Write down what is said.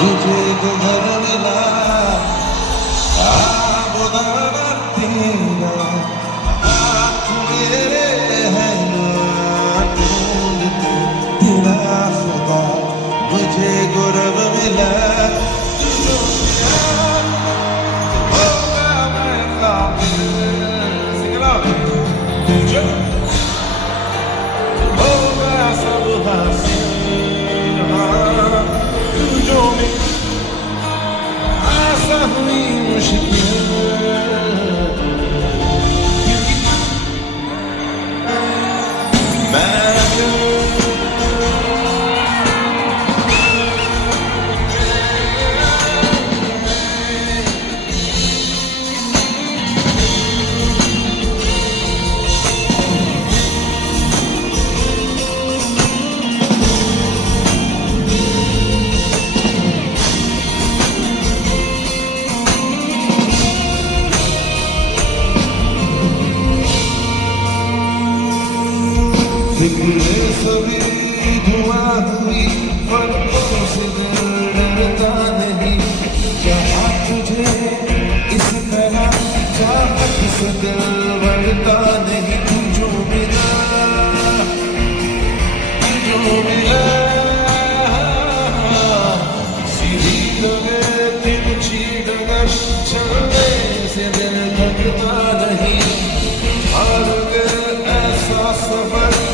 तुझे गुजर मिला बुलाना तेरा हाथ मेरे है ना ढूंढ के तेरा खुदा मुझे गुरब मिला तुझो प्यार होगा मैं काबिल सिंगला तुझो होगा सब हासिल हाँ तुझो में आशा हुई मुश्किल सभी धुआं हुई फर्कों से डरता नहीं जहाँ तुझे इस तरह चाहत से दिल बढ़ता नहीं तुझो मिला सीधी डगर तिरछी डगर चलने से दिल थकता नहीं हर ऐसा सफर